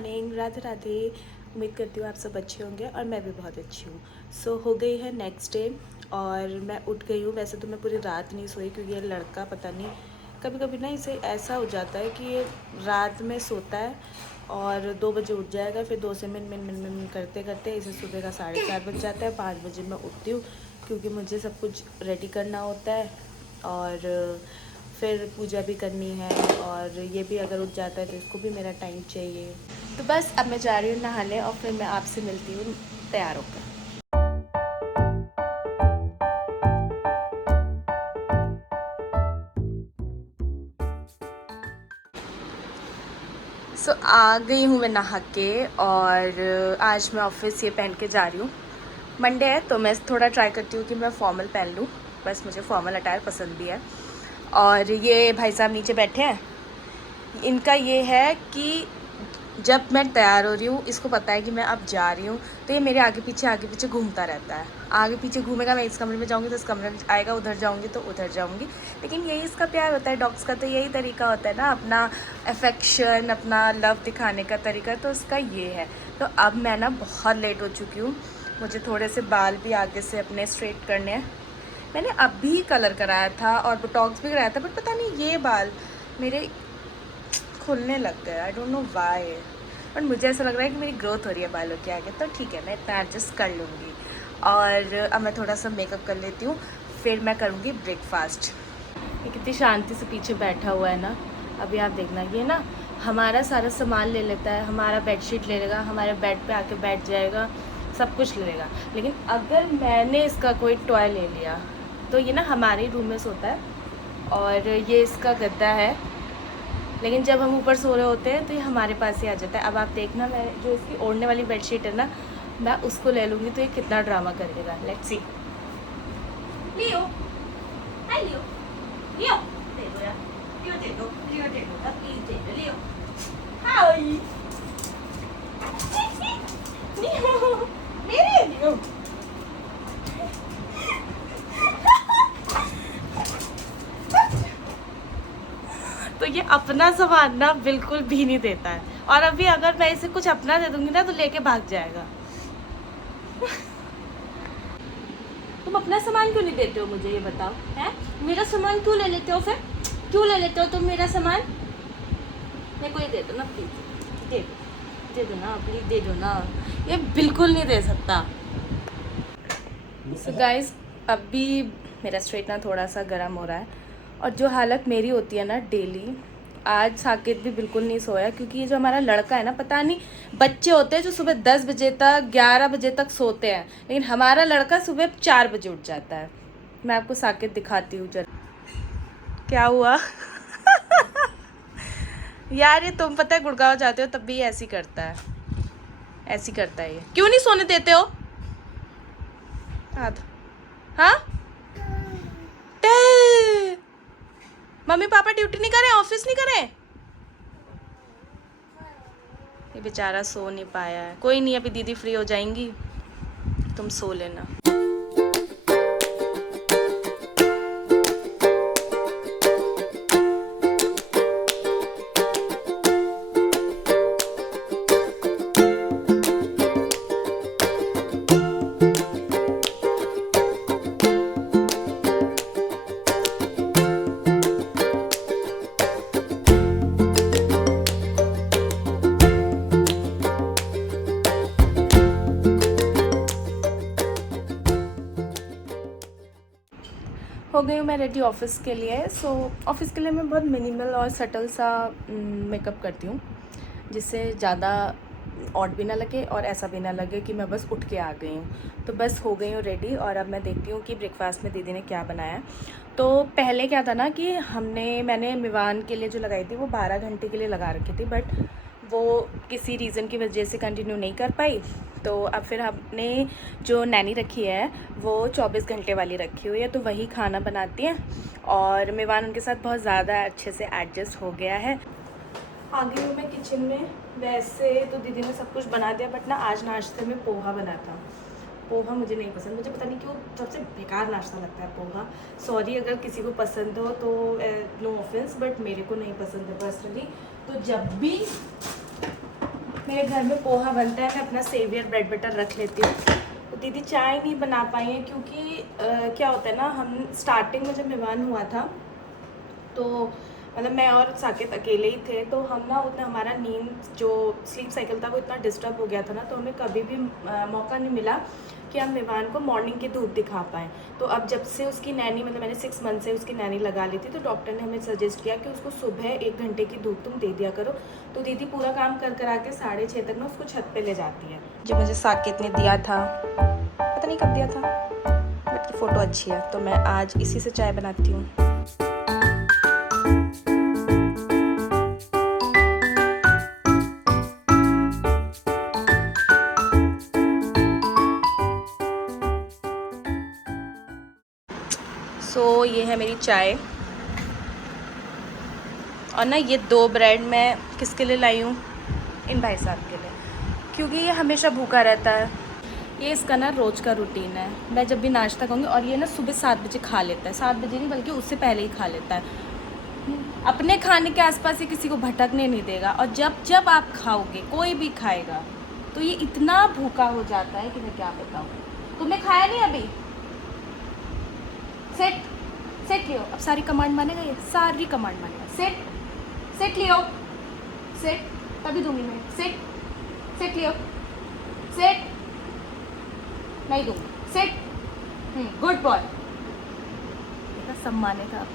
Morning, Radhe Radhe. उम्मीद करती हूँ आप सब अच्छे होंगे और मैं भी बहुत अच्छी हूँ। सो हो गई है नेक्स्ट डे और मैं उठ गई हूँ। वैसे तो मैं पूरी रात नहीं सोई क्योंकि ये लड़का पता नहीं कभी कभी ना इसे ऐसा हो जाता है कि ये रात में सोता है और 2 बजे उठ जाएगा, फिर 2 से मिन करते करते इसे सुबह का 4:30 बज जाता है। 5 बजे मैं उठती हूँ क्योंकि मुझे सब कुछ रेडी करना होता है और फिर पूजा भी करनी है और ये भी अगर उठ जाता है तो इसको भी मेरा टाइम चाहिए। तो बस अब मैं जा रही हूँ नहाने और फिर मैं आपसे मिलती हूँ तैयार होकर। सो आ गई हूँ मैं नहा के और आज मैं ऑफिस ये पहन के जा रही हूँ। मंडे है तो मैं थोड़ा ट्राई करती हूँ कि मैं फॉर्मल पहन लूँ। बस मुझे फॉर्मल अटायर पसंद भी है। और ये भाई साहब नीचे बैठे हैं, इनका ये है कि जब मैं तैयार हो रही हूँ, इसको पता है कि मैं अब जा रही हूँ, तो ये मेरे आगे पीछे घूमता रहता है। आगे पीछे घूमेगा, मैं इस कमरे में जाऊँगी तो इस कमरे में आएगा, उधर जाऊँगी तो उधर जाऊँगी। लेकिन यही इसका प्यार होता है, डॉग्स का तो यही तरीका होता है ना, अपना अफेक्शन, अपना लव दिखाने का तरीका, तो उसका ये है। तो अब मैं ना बहुत लेट हो चुकी हूँ, मुझे थोड़े से बाल भी आगे से अपने स्ट्रेट करने हैं। मैंने अभी कलर कराया था और बोटॉक्स भी कराया था, बट पता नहीं ये बाल मेरे खुलने लग गया, I don't know why. But मुझे ऐसा लग रहा है कि मेरी ग्रोथ हो रही है बालों के आगे, तो ठीक है, मैं इतना एडजस्ट कर लूँगी। और अब मैं थोड़ा सा मेकअप कर लेती हूँ, फिर मैं करूँगी ब्रेकफास्ट। ये कितनी शांति से पीछे बैठा हुआ है ना। अभी आप देखना, ये ना हमारा सारा सामान ले लेता है, हमारा बेडशीट ले लेगा, हमारे बेड पे आके बैठ जाएगा, सब कुछ ले लेगा। लेकिन अगर मैंने इसका कोई टॉय ले लिया तो ये ना हमारे रूम में सोता है और ये इसका गद्दा है, लेकिन जब हम ऊपर सो रहे होते हैं तो ये हमारे पास ही आ जाता है। अब आप देखना, मैं जो इसकी ओढ़ने वाली बेडशीट है ना, मैं उसको ले लूँगी तो ये कितना ड्रामा करेगा। Let's see. लियो, हाय लियो, लियो दे दो यार, लियो दे दो, लियो दे दो, प्लीज दे दो लियो, हाय लियो, मेरे लियो। तो ये अपना सामान ना बिल्कुल भी नहीं देता है, और अभी अगर मैं इसे कुछ अपना दे दूंगी ना तो लेके भाग जाएगा। तुम अपना सामान क्यों नहीं देते हो मुझे, ये बताओ। हैं, मेरा सामान क्यों ले लेते हो? फिर क्यों ले लेते हो तुम मेरा सामान? मेरे को ये दे दो ना प्लीज, दे दो ना प्लीज, दे दो ना। ये बिल्कुल नहीं दे सकता। सो गाइस, अभी मेरा स्ट्रेटनर थोड़ा सा गर्म हो रहा है और जो हालत मेरी होती है ना डेली, आज साकेत भी बिल्कुल नहीं सोया क्योंकि ये जो हमारा लड़का है ना, पता नहीं, बच्चे होते हैं जो सुबह 10 बजे तक 11 बजे तक सोते हैं, लेकिन हमारा लड़का सुबह 4 बजे उठ जाता है। मैं आपको साकेत दिखाती हूँ जरा। क्या हुआ? यार ये तुम पता है गुड़गांव जाते हो तब भी ऐसे ही करता है, ऐसे ही करता है ये। क्यों नहीं सोने देते हो? हाँ, मम्मी पापा ड्यूटी नहीं करें, ऑफिस नहीं करें? ये बेचारा सो नहीं पाया है। कोई नहीं, अभी दीदी फ्री हो जाएंगी, तुम सो लेना। हो गई हूँ मैं रेडी ऑफिस के लिए। सो ऑफिस के लिए मैं बहुत मिनिमल और सटल सा मेकअप करती हूँ, जिससे ज़्यादा ऑड भी ना लगे और ऐसा भी ना लगे कि मैं बस उठ के आ गई हूँ। तो बस हो गई हूँ रेडी और अब मैं देखती हूँ कि ब्रेकफास्ट में दीदी ने क्या बनाया है। तो पहले क्या था ना कि मैंने मिवान के लिए जो लगाई थी वो 12 घंटे के लिए लगा रखी थी, बट वो किसी रीज़न की वजह से कंटिन्यू नहीं कर पाई। तो अब फिर हमने जो नैनी रखी है वो 24 घंटे वाली रखी हुई है, तो वही खाना बनाती हैं और मिवान उनके साथ बहुत ज़्यादा अच्छे से एडजस्ट हो गया है। आ गई हूँ मैं किचन में। वैसे तो दीदी ने सब कुछ बना दिया, बट ना आज नाश्ते में पोहा बना था। पोहा मुझे नहीं पसंद, मुझे पता नहीं क्यों सबसे बेकार नाश्ता लगता है पोहा। सॉरी अगर किसी को पसंद हो तो, नो ऑफेंस, बट मेरे को नहीं पसंद है पर्सनली। तो जब भी मेरे घर में पोहा बनता है, मैं अपना सेवियर ब्रेड बटर रख लेती हूँ। तो दीदी चाय नहीं बना पाई है क्योंकि क्या होता है ना, हम स्टार्टिंग में जब मेहमान हुआ था तो मतलब मैं और साकेत अकेले ही थे, तो हम ना उतना हमारा नींद जो स्लीप साइकिल था वो इतना डिस्टर्ब हो गया था ना, तो हमें कभी भी मौका नहीं मिला कि हम मेहमान को मॉर्निंग की धूप दिखा पाएँ। तो अब जब से उसकी नैनी, मतलब मैंने 6 मंथ से उसकी नैनी लगा ली थी, तो डॉक्टर ने हमें सजेस्ट किया कि उसको सुबह 1 घंटे की धूप तुम दे दिया करो। तो दीदी पूरा काम कर करा के 6:30 तक ना उसको छत पे ले जाती है। जो मुझे साकेत ने दिया था, पता नहीं कब दिया था, बट की फ़ोटो अच्छी है, तो मैं आज इसी से चाय बनाती हूँ। सो ये है मेरी चाय, और ना ये 2 ब्रेड मैं किसके लिए लाई हूँ, इन भाई साहब के लिए, क्योंकि ये हमेशा भूखा रहता है। ये इसका ना रोज़ का रूटीन है, मैं जब भी नाश्ता करूँगी, और ये ना सुबह 7 बजे खा लेता है, 7 बजे नहीं बल्कि उससे पहले ही खा लेता है। अपने खाने के आसपास ये किसी को भटकने नहीं देगा, और जब जब आप खाओगे, कोई भी खाएगा, तो ये इतना भूखा हो जाता है कि मैं क्या बताऊँ। तुमने खाया नहीं अभी? सेट सेट लियो, अब सारी कमांड मानेगा ये, सारी कमांड मानेगा। सेट लियो, सेट, तभी दूंगी मैं। सेट लियो, सेट नहीं दूंगी, सेट। गुड बॉय, सब मानेगा।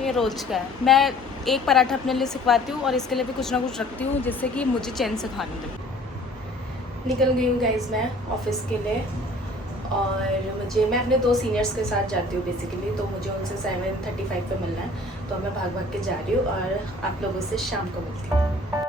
ये रोज का है, मैं एक पराठा अपने लिए सिखवाती हूँ और इसके लिए भी कुछ ना कुछ रखती हूँ जिससे कि मुझे चैन से खाने दे। निकल गई हूँ गाइस मैं ऑफिस के लिए, और मैं अपने 2 सीनियर्स के साथ जाती हूँ बेसिकली, तो मुझे उनसे 7:35 पे मिलना है, तो मैं भाग भाग के जा रही हूँ और आप लोगों से शाम को मिलती हूँ।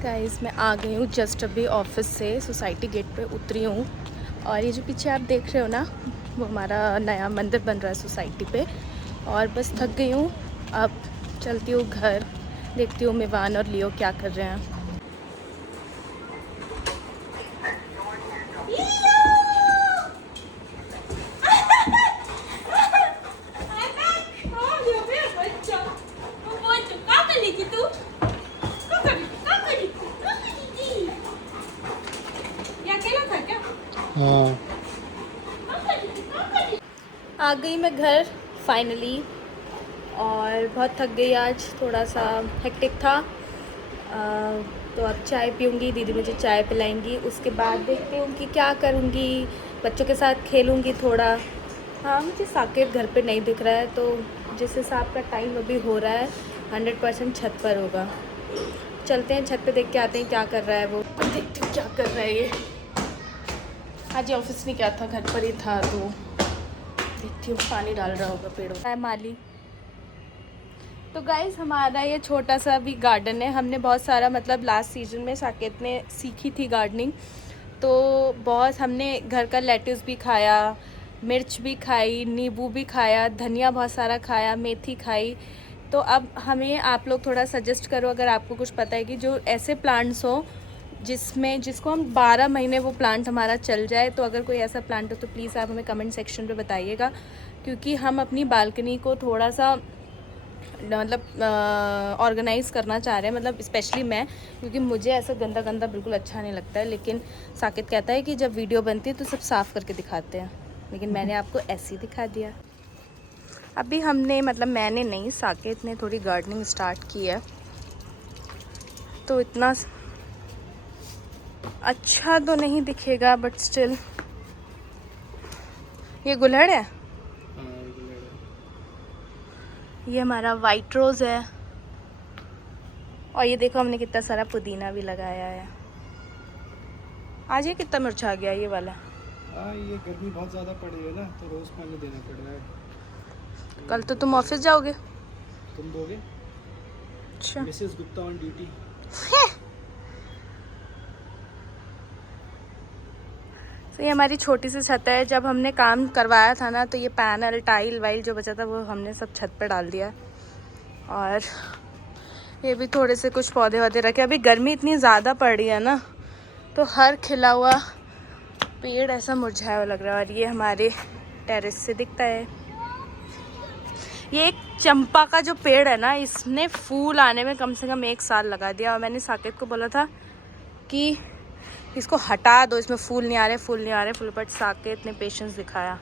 गाइस मैं आ गई हूँ जस्ट अभी ऑफिस से, सोसाइटी गेट पे उतरी हूँ, और ये जो पीछे आप देख रहे हो ना, वो हमारा नया मंदिर बन रहा है सोसाइटी पे, और बस थक गई हूँ। अब चलती हूँ घर, देखती हूँ मेवान और लियो क्या कर रहे हैं। आ गई मैं घर फाइनली, और बहुत थक गई आज, थोड़ा सा हेक्टिक था। तो अब चाय पीऊँगी, दीदी मुझे चाय पिलाएंगी, उसके बाद देखती हूँ कि क्या करूँगी, बच्चों के साथ खेलूँगी थोड़ा। हाँ, मुझे साकेत घर पे नहीं दिख रहा है, तो जिस हिसाब का टाइम अभी हो रहा है 100% छत पर होगा। चलते हैं छत पे, देख के आते हैं क्या कर रहा है वो। देखते हैं क्या कर रहा है ये। आज ऑफिस नहीं गया था, घर पर ही था, तो देखती हूँ पानी डाल रहा होगा पेड़ों में। माली। तो गाइस हमारा ये छोटा सा भी गार्डन है, हमने बहुत सारा, मतलब लास्ट सीजन में साकेत ने सीखी थी गार्डनिंग, तो बहुत हमने घर का लेट्यूस भी खाया, मिर्च भी खाई, नींबू भी खाया, धनिया बहुत सारा खाया, मेथी खाई। तो अब हमें आप लोग थोड़ा सजेस्ट करो, अगर आपको कुछ पता है कि जो ऐसे प्लांट्स हो जिसको हम 12 महीने वो प्लांट हमारा चल जाए, तो अगर कोई ऐसा प्लांट हो तो प्लीज़ आप हमें कमेंट सेक्शन पे बताइएगा, क्योंकि हम अपनी बालकनी को थोड़ा सा मतलब ऑर्गेनाइज़ करना चाह रहे हैं, मतलब स्पेशली मैं, क्योंकि मुझे ऐसा गंदा गंदा बिल्कुल अच्छा नहीं लगता है। लेकिन साकेत कहता है कि जब वीडियो बनती है तो सब साफ़ करके दिखाते हैं, लेकिन मैंने आपको ऐसे ही दिखा दिया। अभी हमने, मतलब मैंने नहीं, साकेत ने थोड़ी गार्डनिंग स्टार्ट की है, तो इतना अच्छा तो नहीं दिखेगा, बट स्टिल। ये गुलहड़ है, ये हमारा वाइट रोज़ है, और ये देखो हमने कितना सारा पुदीना भी लगाया है। आज ये कितना मुरझा गया ये वाला। ये गर्मी बहुत ज़्यादा पड़ रही है ना, तो रोज़ पानी देना पड़ रहा है। कल तो तुम ऑफिस जाओगे? तुम दोगे? अच्छा। Mrs Gupta on duty. तो ये हमारी छोटी सी छत है। जब हमने काम करवाया था ना तो ये पैनल टाइल वाइल जो बचा था वो हमने सब छत पे डाल दिया। और ये भी थोड़े से कुछ पौधे वौधे रखे। अभी गर्मी इतनी ज़्यादा पड़ रही है ना तो हर खिला हुआ पेड़ ऐसा मुरझाया हुआ लग रहा है। और ये हमारे टेरेस से दिखता है। ये एक चंपा का जो पेड़ है ना, इसने फूल आने में कम से कम 1 साल लगा दिया। और मैंने साकेत को बोला था कि इसको हटा दो, इसमें फूल नहीं आ रहे, फूल नहीं आ रहे, फूल। बट साकेत ने पेशेंस दिखाया।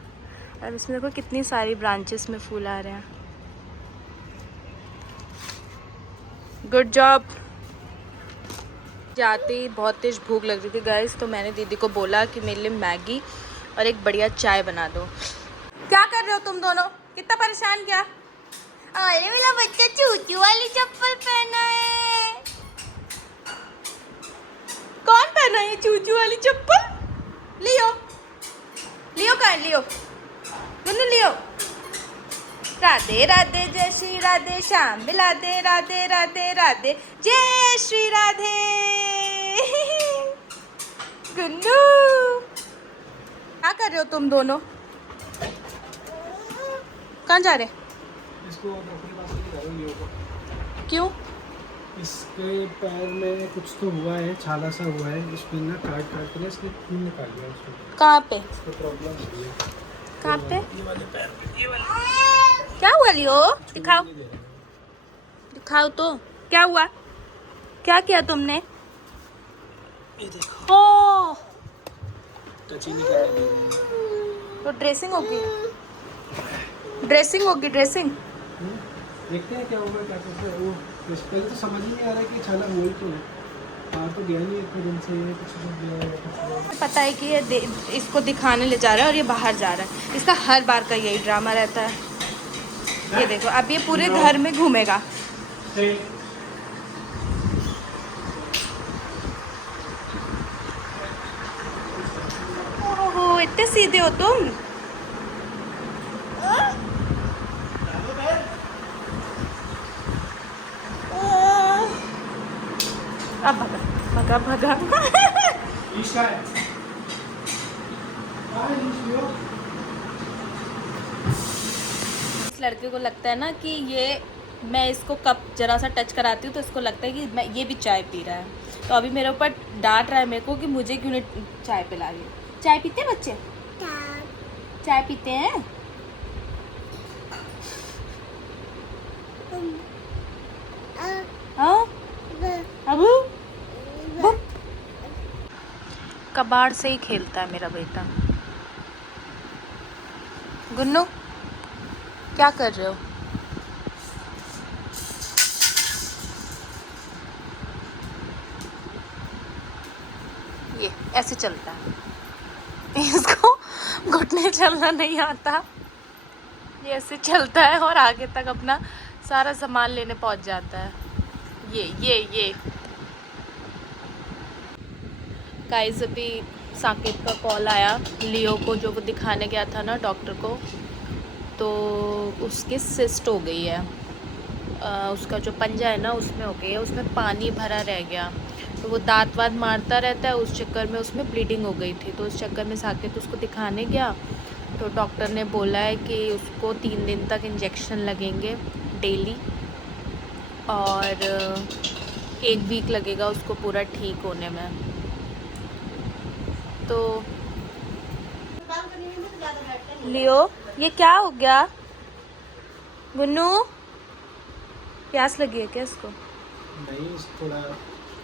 और इसमें देखो कितनी सारी ब्रांचेस में फूल आ रहे हैं। Good job. जाते ही बहुत तेज भूख लग रही थी गाइस, तो मैंने दीदी को बोला कि मेरे लिए मैगी और एक बढ़िया चाय बना दो। क्या कर रहे हो तुम दोनों? कितना परेशान किया? अरे मेरा बच्चा चूचू वाली चप्पल पहना है। कौन पहना है चूचू वाली चप्पल? लियो लियो, कहाँ लियो? गुन्नू लियो। राधे राधे जय श्री राधे, श्याम मिलादे, राधे राधे राधे जय श्री राधे। गुन्नू क्या कर रहे हो तुम दोनों? कहाँ जा रहे? इसको डॉक्टर के पास लेके जा रहा हूँ लियो को। क्यों? इसके पैर में कुछ तो हुआ है, छाला सा हुआ है। इसमें ना काट काट कर इसने खून निकाल लिया उसको। कहाँ पे? इसको प्रॉब्लम हो रही है। कहाँ पे? ये वाले पैर पे, ये वाले। क्या हुआ लियो? दिखाओ दिखाओ तो क्या हुआ? क्या किया तुमने? ये देखो, ओ टच ही नहीं करने दे रहे हैं। तो ड्रेसिंग होगी, ड्रेसिंग होगी, ड्रेसिंग। देखते हैं क्या होगा, क्या करते हैं वो। पहले तो समझ ही नहीं आ रहा है कि छाला हुआ ही क्यों है। हाँ तो गया नहीं इतने दिन से, कुछ गया है कुछ। पता है कि ये इसको दिखाने ले जा रहा है और ये बाहर जा रहा है। इसका हर बार का यही ड्रामा रहता है। ये देखो अब ये पूरे घर में घूमेगा। ओहो इतने सीधे हो तुम। अब भगा भगा भगा। इस लड़के को लगता है ना कि ये, मैं इसको कप जरा सा टच कराती हूँ तो इसको लगता है कि मैं ये भी चाय पी रहा है। तो अभी मेरे ऊपर डांट रहा है मेरे को कि मुझे क्यों नहीं चाय पिला रही। चाय पीते हैं बच्चे? चाय पीते हैं? हाँ अबू कबाड़ से ही खेलता है मेरा बेटा। गुन्नू क्या कर रहे हो? ये ऐसे चलता है, इसको घुटने चलना नहीं आता। ये ऐसे चलता है और आगे तक अपना सारा सामान लेने पहुंच जाता है। ये गाइस अभी साकेत का कॉल आया लियो को, जो वो दिखाने गया था ना डॉक्टर को, तो उसकी सिस्ट हो गई है। उसका जो पंजा है ना उसमें हो गई है, उसमें पानी भरा रह गया। तो वो दांत वात मारता रहता है, उस चक्कर में उसमें ब्लीडिंग हो गई थी। तो उस चक्कर में साकेत उसको दिखाने गया तो डॉक्टर ने बोला है कि उसको 3 दिन तक इंजेक्शन लगेंगे डेली, और 1 वीक लगेगा उसको पूरा ठीक होने में। तो लियो ये क्या हो गया? गुन्नू प्यास लगी है क्या इसको? नहीं, थोड़ा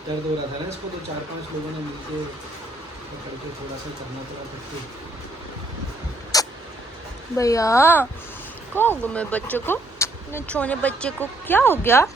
दर्द हो रहा था ना इसको, तो 4-5 लोगों ने मिलके पकड़ के थोड़ा सा करना पड़ा करके। भैया क्या हो गया मेरे बच्चे को? मेरे छोने बच्चे को क्या हो गया?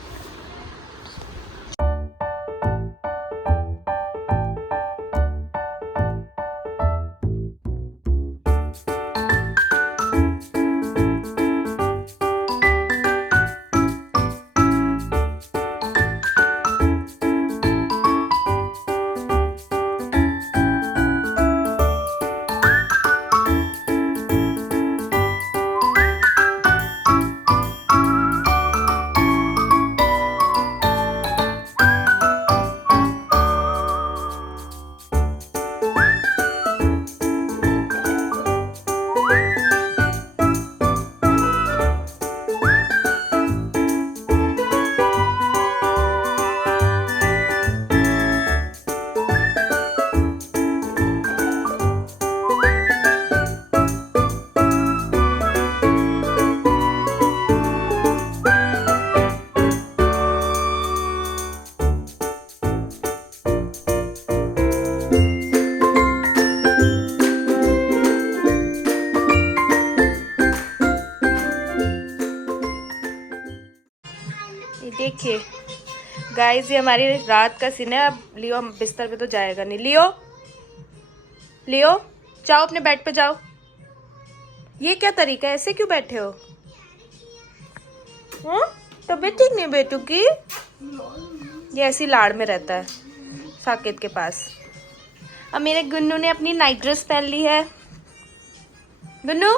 गाइस ये हमारी रात का सीन है। अब लियो बिस्तर पे तो जाएगा नहीं। लियो लियो जाओ अपने बेड पे जाओ। ये क्या तरीका है, ऐसे क्यों बैठे हो? हाँ तबीयत ठीक नहीं बेटू की? ये ऐसी लाड़ में रहता है साकेत के पास। अब मेरे गुन्नू ने अपनी नाइट ड्रेस पहन ली है। गुन्नू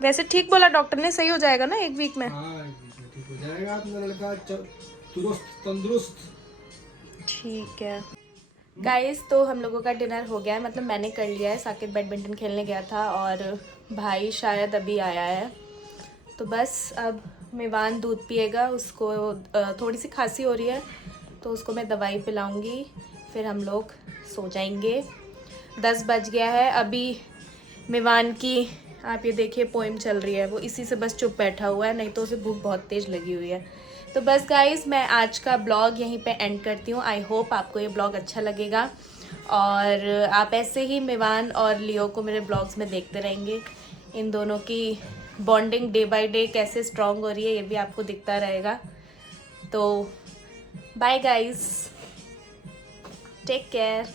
वैसे ठीक बोला डॉक्टर ने, सही हो जाएगा ना 1 वीक में? हाँ ठीक हो जाएगा अपना लड़का दुरुस्त तंदुरुस्त। ठीक है गाइस, तो हम लोगों का डिनर हो गया है, मतलब मैंने कर लिया है। साकेत बैडमिंटन खेलने गया था और भाई शायद अभी आया है। तो बस अब मेवान दूध पिएगा, उसको थोड़ी सी खांसी हो रही है तो उसको मैं दवाई पिलाऊंगी, फिर हम लोग सो जाएंगे। 10 बज गया है। अभी मेवान की आप ये देखिए पोएम चल रही है, वो इसी से बस चुप बैठा हुआ है, नहीं तो उसे भूख बहुत तेज़ लगी हुई है। तो बस गाइस मैं आज का ब्लॉग यहीं पे एंड करती हूँ। आई होप आपको ये ब्लॉग अच्छा लगेगा और आप ऐसे ही मेवान और लियो को मेरे ब्लॉग्स में देखते रहेंगे। इन दोनों की बॉन्डिंग डे बाय डे कैसे स्ट्रॉन्ग हो रही है ये भी आपको दिखता रहेगा। तो बाय गाइस, टेक केयर।